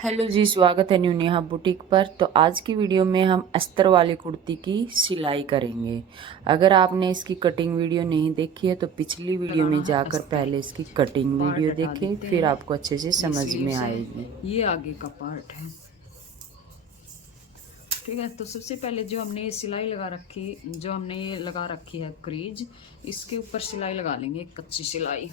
Hello जी, स्वागत है new Neha boutique पर। तो आज की वीडियो में हम अस्तर वाली कुर्ती की सिलाई करेंगे। अगर आपने इसकी कटिंग वीडियो नहीं देखी है तो पिछली वीडियो लगाना में है जाकर अस्तर। पहले इसकी कटिंग पार्ट वीडियो हटा देखें, देते फिर हैं। आपको अच्छे से ये समझ में स्लीव्स है, आएगी। ये आगे का पार्ट है। ठीक है, तो सबसे पहले जो हमने ये सिलाई लगा रखी, जो हमने ये लगा रखी है क्रीज, इसके ऊपर सिलाई लगा लेंगे, कच्ची सिलाई।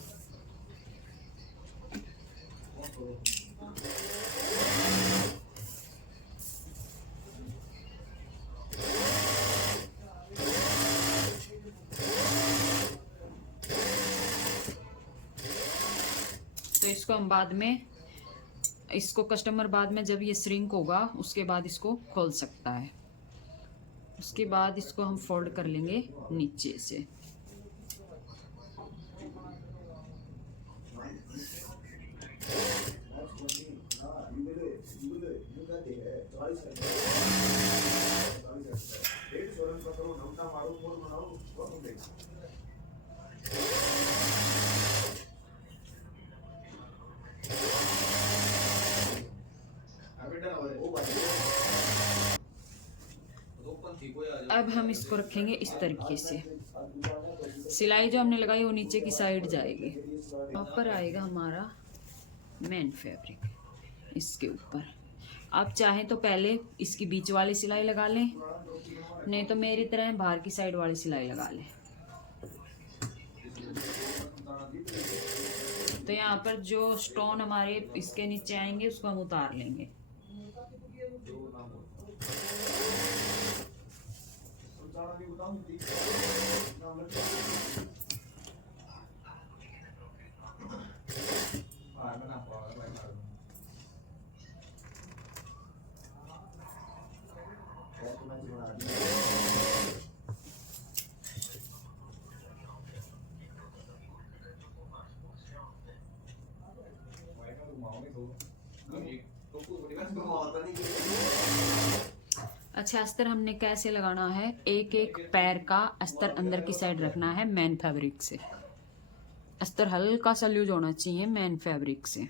तो इसको हम बाद में, इसको कस्टमर बाद में जब ये श्रिंक होगा उसके बाद इसको खोल सकता है। उसके बाद इसको हम फोल्ड कर लेंगे नीचे से। अब हम इसको रखेंगे इस तरीके से। सिलाई जो हमने लगाई वो नीचे की साइड जाएगी। यहाँ पर आएगा हमारा मेन फैब्रिक, इसके ऊपर। आप चाहें तो पहले इसकी बीच वाली सिलाई लगा लें, नहीं तो मेरी तरह बाहर की साइड वाली सिलाई लगा लें। तो यहाँ पर जो स्टोन हमारे इसके नीचे आएंगे उसको हम उतार लेंगे। अच्छा, अस्तर हमने कैसे लगाना है, एक एक पैर का अस्तर अंदर की साइड रखना है मैन फैब्रिक से। अस्तर हल्का सा लूज होना चाहिए मैन फैब्रिक से।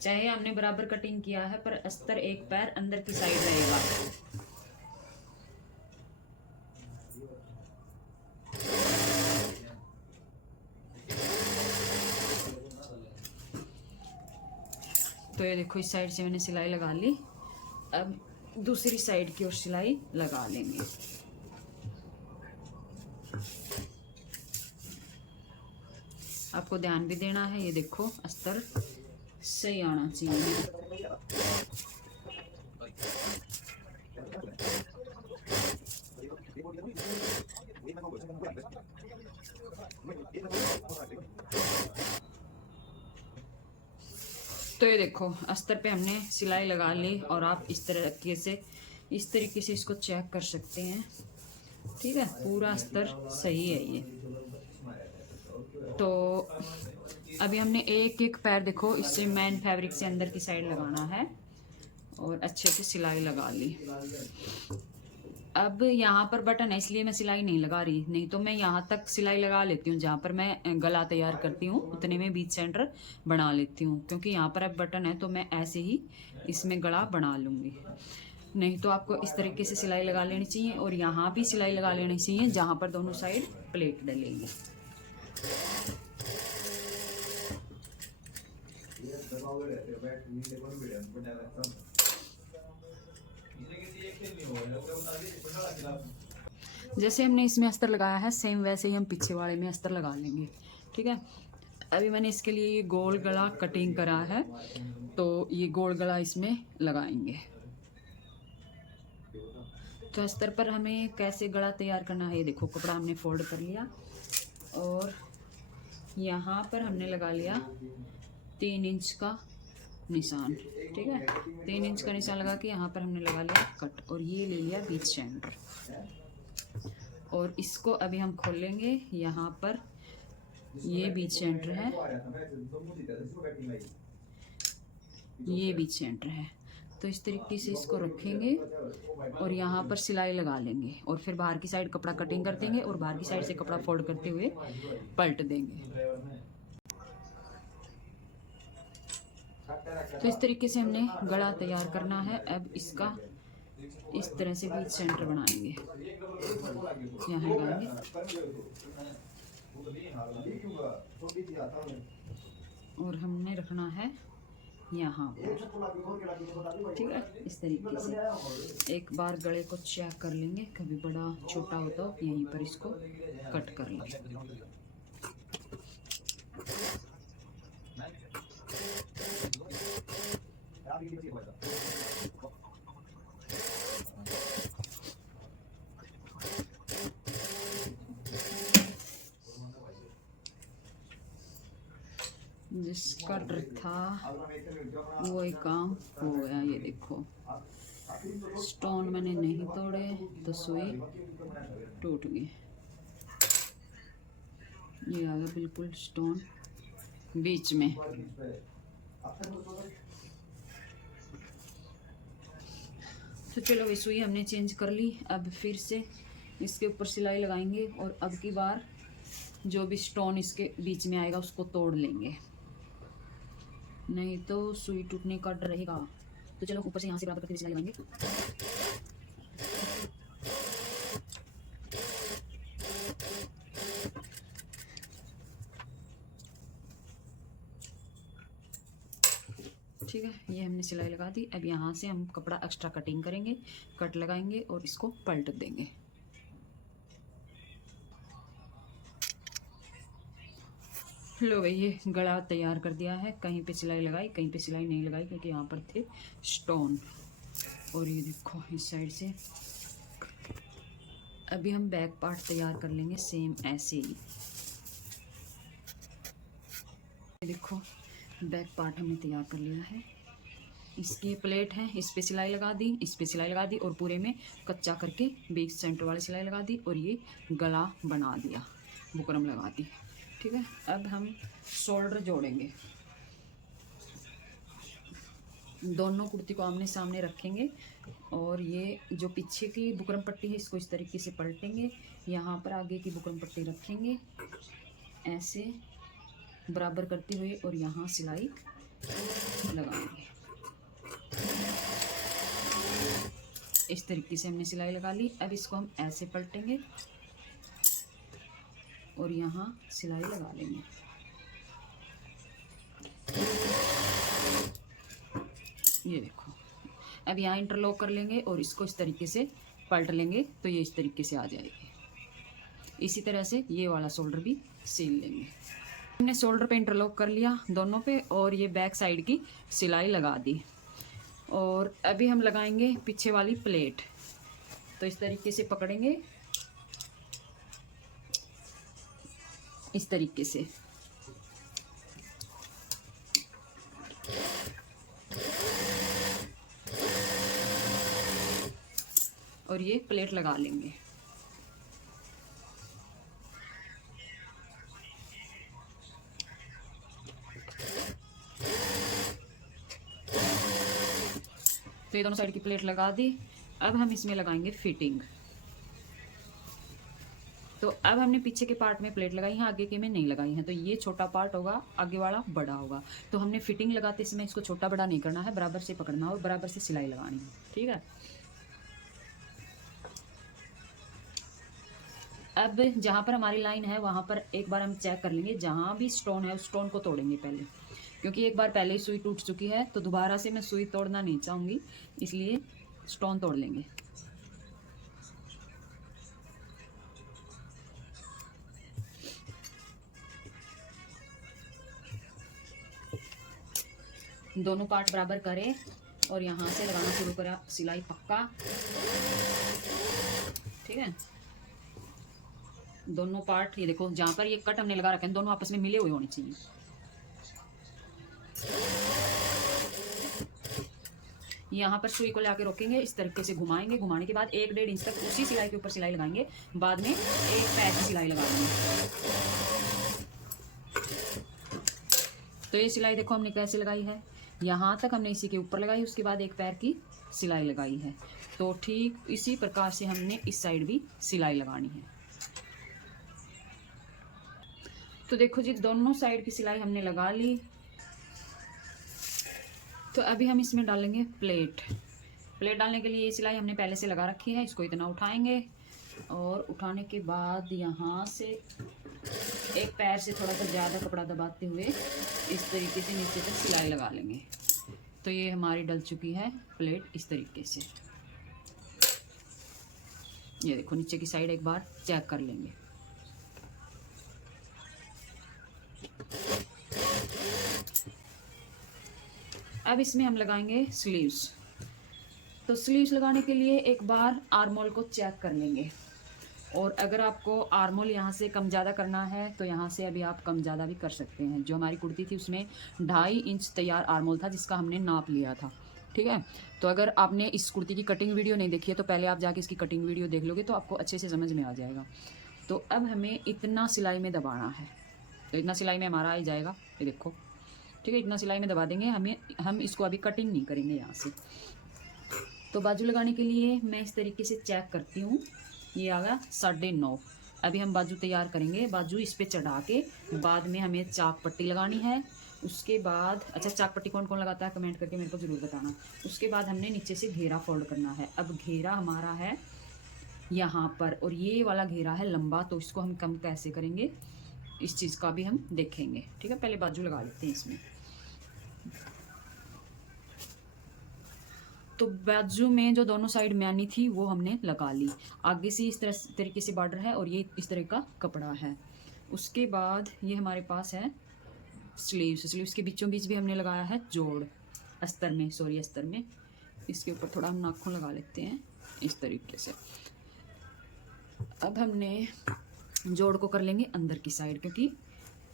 चाहे हमने बराबर कटिंग किया है पर अस्तर एक पैर अंदर की साइड रहेगा। तो ये देखो, इस साइड से मैंने सिलाई लगा ली। अब दूसरी साइड की ओर सिलाई लगा लेंगे। आपको ध्यान भी देना है, ये देखो अस्तर सही आना चाहिए। तो ये देखो, अस्तर पे हमने सिलाई लगा ली और आप इस तरीके से इसको चेक कर सकते हैं। ठीक है, पूरा अस्तर सही है ये। तो अभी हमने एक एक पैर, देखो इससे मैन फैब्रिक से अंदर की साइड लगाना है और अच्छे से सिलाई लगा ली। अब यहाँ पर बटन है इसलिए मैं सिलाई नहीं लगा रही, नहीं तो मैं यहाँ तक सिलाई लगा लेती हूँ। जहाँ पर मैं गला तैयार करती हूँ उतने में बीच सेंटर बना लेती हूँ, क्योंकि यहाँ पर अब बटन है तो मैं ऐसे ही इसमें गला बना लूँगी। नहीं तो आपको इस तरीके से सिलाई लगा लेनी चाहिए और यहाँ भी सिलाई लगा लेनी चाहिए जहाँ पर दोनों साइड प्लेट डलेगी। जैसे हमने इसमें अस्तर लगाया है सेम वैसे ही हम पीछे वाले में अस्तर लगा लेंगे। ठीक है, अभी मैंने इसके लिए ये गोल गला कटिंग करा है, तो ये गोल गला इसमें लगाएंगे। तो अस्तर पर हमें कैसे गला तैयार करना है, ये देखो कपड़ा हमने फोल्ड कर लिया और यहाँ पर हमने लगा लिया 3 इंच का निशान। ठीक है, 3 इंच का निशान लगा के यहाँ पर हमने लगा लिया कट और ये ले लिया बीच सेंटर। और इसको अभी हम खोलेंगे। यहाँ पर ये बीच सेंटर है, ये बीच सेंटर है। तो इस तरीके से इसको रखेंगे और यहाँ पर सिलाई लगा लेंगे और फिर बाहर की साइड कपड़ा कटिंग कर देंगे और बाहर की साइड से कपड़ा फोल्ड करते हुए पलट देंगे। तो इस तरीके से हमने गला तैयार करना है। अब इसका इस तरह से बीच सेंटर बनाएंगे, यहाँ लगाएंगे और हमने रखना है यहाँ पर, ठीक है। इस तरीके से एक बार गले को चेक कर लेंगे, कभी बड़ा छोटा होता हो यहीं पर इसको कट कर लेंगे। जिसका डर था वो एक काम हो गया। ये देखो स्टोन मैंने नहीं तोड़े तो सुई टूट गई। ये आ गया बिल्कुल स्टोन बीच में। तो चलो ये सुई हमने चेंज कर ली। अब फिर से इसके ऊपर सिलाई लगाएंगे और अब की बार जो भी स्टोन इसके बीच में आएगा उसको तोड़ लेंगे, नहीं तो सुई टूटने का डर रहेगा। तो चलो ऊपर से यहाँ से बराबर करके सिलाई लगाएंगे। ठीक है, ये हमने सिलाई लगा दी। अब यहाँ से हम कपड़ा एक्स्ट्रा कटिंग करेंगे, कट लगाएंगे और इसको पलट देंगे। लो भाई, ये गला तैयार कर दिया है। कहीं पे सिलाई लगाई, कहीं पे सिलाई नहीं लगाई क्योंकि यहाँ पर थे स्टोन। और ये देखो इस साइड से। अभी हम बैक पार्ट तैयार कर लेंगे सेम ऐसे ही। देखो बैक पार्ट हमने तैयार कर लिया है। इसकी प्लेट है, इस पे सिलाई लगा दी, इस पे सिलाई लगा दी और पूरे में कच्चा करके बीच सेंटर वाली सिलाई लगा दी और ये गला बना दिया, बुकरम लगा दी। ठीक है, अब हम शोल्डर जोड़ेंगे। दोनों कुर्ती को आमने सामने रखेंगे और ये जो पीछे की बुकरम पट्टी है इसको इस तरीके से पलटेंगे। यहाँ पर आगे की बुकरम पट्टी रखेंगे ऐसे बराबर करते हुए और यहाँ सिलाई लगाएंगे। इस तरीके से हमने सिलाई लगा ली। अब इसको हम ऐसे पलटेंगे और यहाँ सिलाई लगा लेंगे। ये देखो, अब यहाँ इंटरलॉक कर लेंगे और इसको इस तरीके से पलट लेंगे तो ये इस तरीके से आ जाएगी। इसी तरह से ये वाला शोल्डर भी सिल लेंगे। हमने शोल्डर पे इंटरलॉक कर लिया दोनों पे और ये बैक साइड की सिलाई लगा दी। और अभी हम लगाएंगे पीछे वाली प्लेट। तो इस तरीके से पकड़ेंगे, इस तरीके से। और ये प्लेट लगा लेंगे। तो ये दोनों साइड की प्लेट लगा दी। अब हम इसमें लगाएंगे फिटिंग। तो अब हमने पीछे के पार्ट में प्लेट लगाई है, आगे के में नहीं लगाई है। तो ये छोटा पार्ट होगा, आगे वाला बड़ा होगा। तो हमने फिटिंग लगाते समय इसको छोटा बड़ा नहीं करना है, बराबर से पकड़ना और बराबर से सिलाई लगानी है। ठीक है, अब जहाँ पर हमारी लाइन है वहाँ पर एक बार हम चेक कर लेंगे। जहाँ भी स्टोन है उस स्टोन को तोड़ेंगे पहले, क्योंकि एक बार पहले ही सुई टूट चुकी है तो दोबारा से मैं सुई तोड़ना नहीं चाहूँगी, इसलिए स्टोन तोड़ लेंगे। दोनों पार्ट बराबर करें और यहाँ से लगाना शुरू करा सिलाई पक्का। ठीक है, दोनों पार्ट ये देखो, जहाँ पर ये कट हमने लगा रखे हैं दोनों आपस में मिले हुए होने चाहिए। यहाँ पर सुई को लाके रोकेंगे, इस तरीके से घुमाएंगे। घुमाने के बाद 1-1.5 इंच तक उसी सिलाई के ऊपर सिलाई लगाएंगे, बाद में एक पैर की सिलाई लगा देंगे। तो ये सिलाई देखो हमने कैसे लगाई है, यहाँ तक हमने इसी के ऊपर लगाई, उसके बाद एक पैर की सिलाई लगाई है। तो ठीक इसी प्रकार से हमने इस साइड भी सिलाई लगानी है। तो देखो जी, दोनों साइड की सिलाई हमने लगा ली। तो अभी हम इसमें डालेंगे प्लेट। प्लेट डालने के लिए ये सिलाई हमने पहले से लगा रखी है, इसको इतना उठाएंगे और उठाने के बाद यहाँ से एक पैर से थोड़ा सा ज़्यादा कपड़ा दबाते हुए इस तरीके से नीचे तक सिलाई लगा लेंगे। तो ये हमारी डल चुकी है प्लेट इस तरीके से। ये देखो नीचे की साइड एक बार चेक कर लेंगे। अब इसमें हम लगाएंगे स्लीव्स। तो स्लीव्स लगाने के लिए एक बार आर्मोल को चेक कर लेंगे, और अगर आपको आर्मोल यहाँ से कम ज़्यादा करना है तो यहाँ से अभी आप कम ज़्यादा भी कर सकते हैं। जो हमारी कुर्ती थी उसमें 2.5 इंच तैयार आर्मोल था जिसका हमने नाप लिया था, ठीक है। तो अगर आपने इस कुर्ती की कटिंग वीडियो नहीं देखी है तो पहले आप जाके इसकी कटिंग वीडियो देख लोगे तो आपको अच्छे से समझ में आ जाएगा। तो अब हमें इतना सिलाई में दबाना है, तो इतना सिलाई में हमारा आ ही जाएगा, ये देखो, ठीक है। इतना सिलाई में दबा देंगे। हम इसको अभी कटिंग नहीं करेंगे यहाँ से। तो बाजू लगाने के लिए मैं इस तरीके से चेक करती हूँ, ये आ गया 9.5। अभी हम बाजू तैयार करेंगे। बाजू इस पे चढ़ा के बाद में हमें चाक पट्टी लगानी है। उसके बाद अच्छा, चाक पट्टी कौन कौन लगाता है कमेंट करके मेरे को ज़रूर बताना। उसके बाद हमने नीचे से घेरा फोल्ड करना है। अब घेरा हमारा है यहाँ पर, और ये वाला घेरा है लंबा, तो इसको हम कम कैसे करेंगे इस चीज़ का भी हम देखेंगे, ठीक है। पहले बाजू लगा लेते हैं इसमें। तो बाजू में जो दोनों साइड म्यानी थी वो हमने लगा ली। आगे से इस तरीके से बॉर्डर है और ये इस तरह का कपड़ा है। उसके बाद ये हमारे पास है स्लीव्स के बीचों बीच भी हमने लगाया है जोड़, अस्तर में। इसके ऊपर थोड़ा हम नाखून लगा लेते हैं इस तरीके से। अब हमने जोड़ को कर लेंगे अंदर की साइड, क्योंकि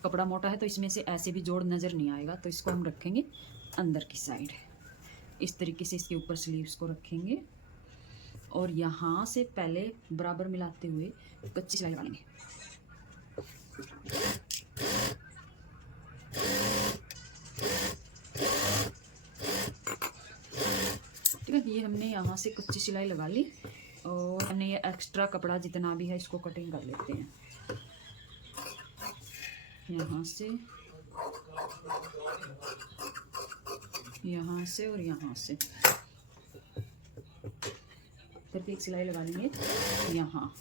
कपड़ा मोटा है तो इसमें से ऐसे भी जोड़ नज़र नहीं आएगा, तो इसको हम रखेंगे अंदर की साइड। इस तरीके से इसके ऊपर स्लीव्स को रखेंगे और यहाँ से पहले बराबर मिलाते हुए कच्ची सिलाई लगा लेंगे। ठीक है, ये हमने यहाँ से कच्ची सिलाई लगा ली और हमने ये एक्स्ट्रा कपड़ा जितना भी है इसको कटिंग कर लेते हैं यहाँ से और यहाँ से करके एक सिलाई लगा लेंगे यहाँ।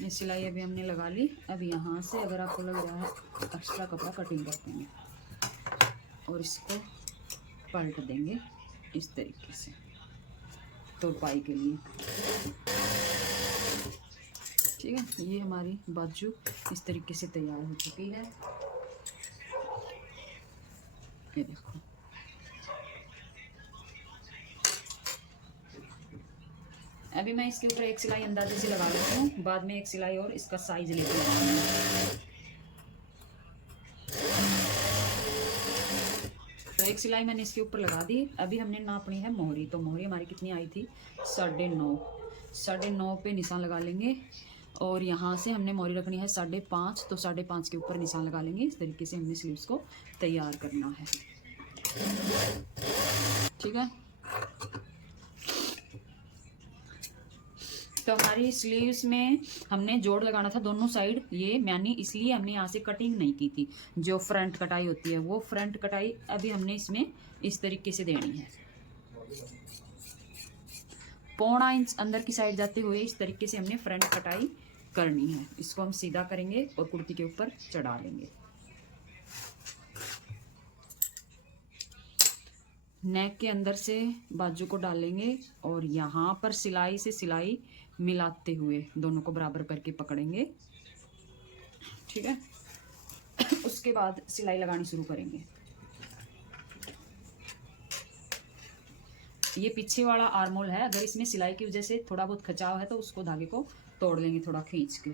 ये सिलाई अभी हमने लगा ली। अब यहाँ से अगर आपको लग रहा है एक्स्ट्रा कपड़ा कटिंग करते हैं और इसको पलट देंगे इस तरीके से तुरपाई के लिए, ठीक है। ये हमारी बाजू इस तरीके से तैयार हो चुकी है, ये देखो। अभी मैं इसके ऊपर एक सिलाई अंदाजे से लगा लेती हूँ, बाद में एक सिलाई और इसका साइज लेके लगाऊंगी। तो एक सिलाई मैंने इसके ऊपर लगा दी। अभी हमने नापनी है मोहरी। तो मोहरी हमारी कितनी आई थी 9.5 पे निशान लगा लेंगे और यहाँ से हमने मोहरी रखनी है 5.5, तो 5.5 के ऊपर निशान लगा लेंगे। इस तरीके से हमने स्लीव्स को तैयार करना है, ठीक है। तो हमारी स्लीव्स में हमने जोड़ लगाना था दोनों साइड, ये मैंने इसलिए हमने यहाँ से कटिंग नहीं की थी। जो फ्रंट कटाई होती है वो फ्रंट कटाई अभी हमने इसमें इस तरीके से देनी है। 1.25 इंच अंदर की साइड जाते हुए इस तरीके से हमने फ्रंट कटाई करनी है। इसको हम सीधा करेंगे और कुर्ती के ऊपर चढ़ा लेंगे। नेक के अंदर से बाजू को डालेंगे और यहाँ पर सिलाई से सिलाई मिलाते हुए दोनों को बराबर करके पकड़ेंगे, ठीक है। उसके बाद सिलाई लगानी शुरू करेंगे। ये पीछे वाला आर्मोल है, अगर इसमें सिलाई की वजह से थोड़ा बहुत खिंचाव है तो उसको धागे को तोड़ लेंगे थोड़ा खींच के।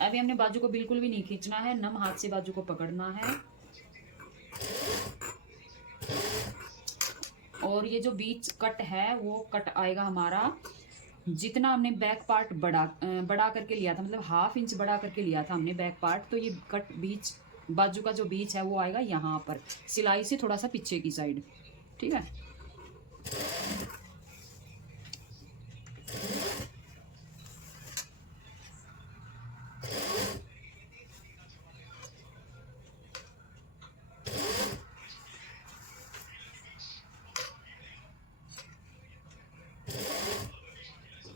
अभी हमने बाजू को बिल्कुल भी नहीं खींचना है, नम हाथ से बाजू को पकड़ना है। और ये जो बीच कट है वो कट आएगा हमारा, जितना हमने बैक पार्ट बड़ा करके लिया था, मतलब 1/2 इंच बड़ा करके लिया था हमने बैक पार्ट, तो ये कट बीच बाजू का जो बीच है वो आएगा यहाँ पर सिलाई से थोड़ा सा पीछे की साइड, ठीक है।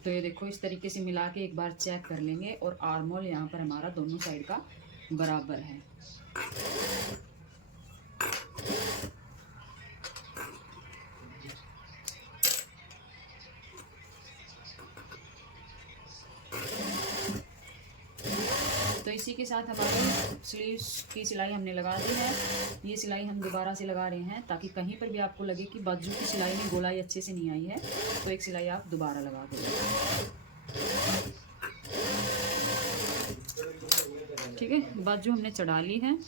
तो ये देखो इस तरीके से मिला के एक बार चेक कर लेंगे, और आर्म होल यहाँ पर हमारा दोनों साइड का बराबर है। तो इसी के साथ हमारी स्लीव्स की सिलाई हमने लगा दी है। ये सिलाई हम दोबारा से लगा रहे हैं ताकि कहीं पर भी आपको लगे कि बाजू की सिलाई में गोलाई अच्छे से नहीं आई है, तो एक सिलाई आप दोबारा लगा दो। ठीक है, बाजू हमने चढ़ा ली है।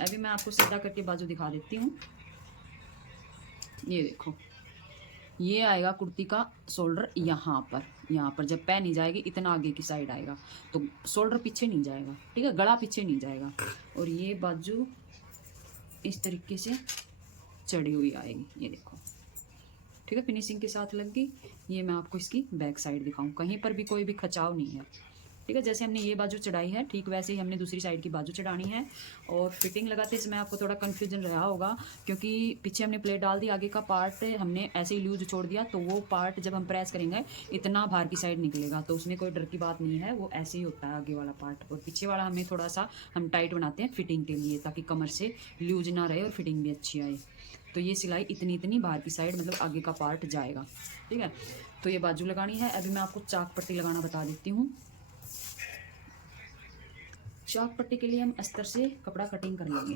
अभी मैं आपको सीधा करके बाजू दिखा देती हूँ। ये देखो, ये आएगा कुर्ती का शोल्डर यहाँ पर जब पहनी जाएगी इतना आगे की साइड आएगा, तो शोल्डर पीछे नहीं जाएगा। ठीक है, गला पीछे नहीं जाएगा। और ये बाजू इस तरीके से चढ़ी हुई आएगी, ये देखो। ठीक है, फिनिशिंग के साथ लग गई। ये मैं आपको इसकी बैक साइड दिखाऊं, कहीं पर भी कोई भी खचाव नहीं है। ठीक है, जैसे हमने ये बाजू चढ़ाई है ठीक वैसे ही हमने दूसरी साइड की बाजू चढ़ानी है। और फिटिंग लगाते समय आपको थोड़ा कन्फ्यूजन रहा होगा, क्योंकि पीछे हमने प्लेट डाल दी, आगे का पार्ट हमने ऐसे ही लूज छोड़ दिया, तो वो पार्ट जब हम प्रेस करेंगे इतना बाहर की साइड निकलेगा। तो उसमें कोई डर की बात नहीं है, वो ऐसे ही होता है आगे वाला पार्ट। और पीछे वाला हमें थोड़ा सा हम टाइट बनाते हैं फिटिंग के लिए, ताकि कमर से लूज ना रहे और फिटिंग भी अच्छी आए। तो ये सिलाई इतनी बाहर की साइड मतलब आगे का पार्ट जाएगा। ठीक है, तो ये बाजू लगानी है। अभी मैं आपको चाक पट्टी लगाना बता देती हूँ। चाक पट्टी के लिए हम अस्तर से कपड़ा कटिंग कर लेंगे।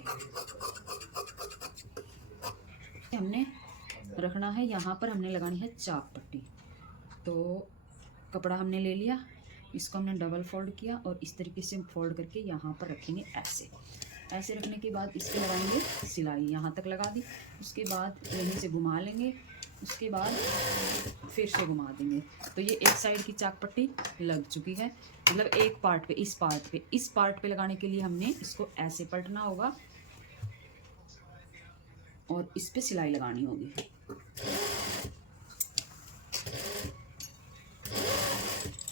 हमने रखना है यहाँ पर, हमने लगानी है चाक पट्टी। तो कपड़ा हमने ले लिया, इसको हमने डबल फोल्ड किया और इस तरीके से फोल्ड करके यहाँ पर रखेंगे। ऐसे रखने के बाद इसके लगाएंगे सिलाई, यहाँ तक लगा दी। उसके बाद यहीं से घुमा लेंगे, उसके बाद फिर से घुमा देंगे। तो ये एक साइड की चाक पट्टी लग चुकी है, मतलब एक पार्ट पे, इस पार्ट पे लगाने के लिए हमने इसको ऐसे पलटना होगा और इस पे सिलाई लगानी होगी।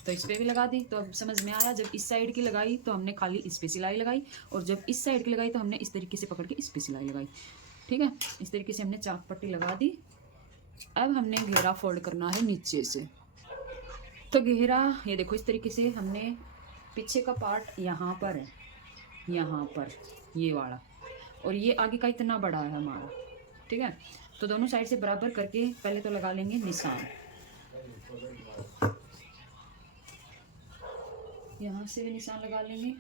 तो इस पे भी लगा दी। तो अब समझ में आया, जब इस साइड की लगाई तो हमने खाली इस पे सिलाई लगाई, और जब इस साइड की लगाई तो हमने इस तरीके से पकड़ के इस पे सिलाई लगाई। ठीक है, इस तरीके से हमने चाक पट्टी लगा दी। अब हमने घेरा फोल्ड करना है नीचे से। तो घेरा ये देखो इस तरीके से हमने, पीछे का पार्ट यहाँ पर है, यहाँ पर ये वाला, और ये आगे का इतना बड़ा है हमारा। ठीक है, तो दोनों साइड से बराबर करके पहले तो लगा लेंगे निशान। यहाँ से भी निशान लगा लेंगे।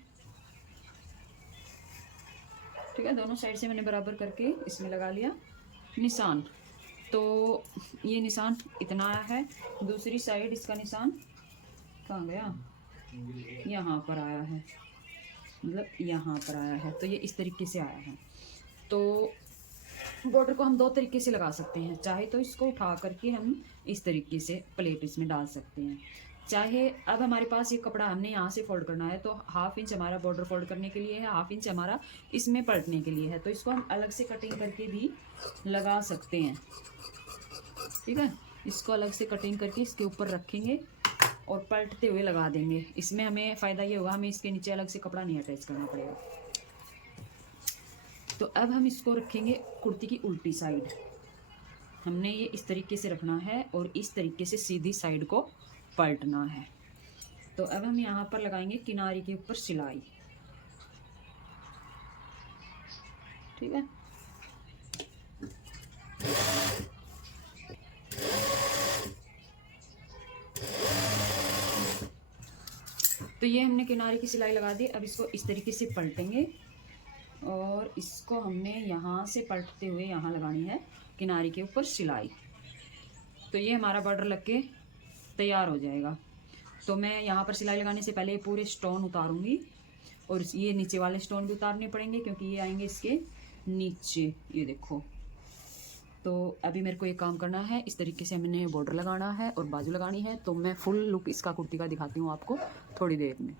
ठीक है, दोनों साइड से मैंने बराबर करके इसमें लगा लिया निशान। तो ये निशान इतना आया है, दूसरी साइड इसका निशान कहाँ गया, यहाँ पर आया है, मतलब यहाँ पर आया है। तो ये इस तरीके से आया है। तो बॉर्डर को हम दो तरीके से लगा सकते हैं, चाहे तो इसको उठा करके हम इस तरीके से प्लेट इसमें डाल सकते हैं, चाहे अब हमारे पास ये कपड़ा हमने यहाँ से फोल्ड करना है, तो 1/2 इंच हमारा बॉर्डर फोल्ड करने के लिए है, 1/2 इंच हमारा इसमें पलटने के लिए है। तो इसको हम अलग से कटिंग करके भी लगा सकते हैं। ठीक है, इसको अलग से कटिंग करके इसके ऊपर रखेंगे और पलटते हुए लगा देंगे। इसमें हमें फ़ायदा ये होगा, हमें इसके नीचे अलग से कपड़ा नहीं अटैच करना पड़ेगा। तो अब हम इसको रखेंगे कुर्ती की उल्टी साइड। हमने ये इस तरीके से रखना है और इस तरीके से सीधी साइड को पलटना है। तो अब हम यहाँ पर लगाएंगे किनारे के ऊपर सिलाई। ठीक है, तो ये हमने किनारे की सिलाई लगा दी। अब इसको इस तरीके से पलटेंगे और इसको हमने यहाँ से पलटते हुए यहाँ लगानी है किनारे के ऊपर सिलाई। तो ये हमारा बॉर्डर लग के तैयार हो जाएगा। तो मैं यहाँ पर सिलाई लगाने से पहले पूरे स्टोन उतारूंगी, और ये नीचे वाले स्टोन भी उतारने पड़ेंगे क्योंकि ये आएंगे इसके नीचे। ये देखो, तो अभी मेरे को एक काम करना है, इस तरीके से हमने बॉर्डर लगाना है और बाजू लगानी है। तो मैं फुल लुक इसका कुर्ती का दिखाती हूँ आपको थोड़ी देर में।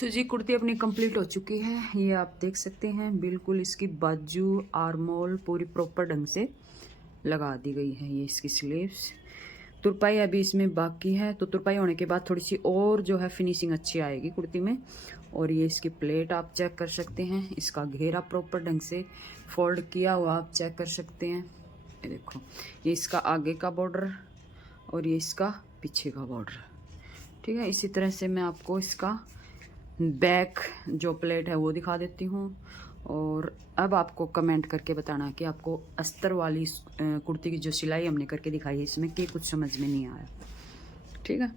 तो जी कुर्ती अपनी कंप्लीट हो चुकी है, ये आप देख सकते हैं। बिल्कुल इसकी बाजू आर्मोल पूरी प्रॉपर ढंग से लगा दी गई है। ये इसकी स्लीव्स, तुरपाई अभी इसमें बाकी है, तो तुरपाई होने के बाद थोड़ी सी और जो है फिनिशिंग अच्छी आएगी कुर्ती में। और ये इसकी प्लेट आप चेक कर सकते हैं, इसका घेरा प्रॉपर ढंग से फोल्ड किया हुआ आप चेक कर सकते हैं। ये देखो, ये इसका आगे का बॉर्डर और ये इसका पीछे का बॉर्डर। ठीक है, इसी तरह से मैं आपको इसका बैक जो प्लेट है वो दिखा देती हूँ। और अब आपको कमेंट करके बताना कि आपको अस्तर वाली कुर्ती की जो सिलाई हमने करके दिखाई है इसमें क्या कुछ समझ में नहीं आया। ठीक है।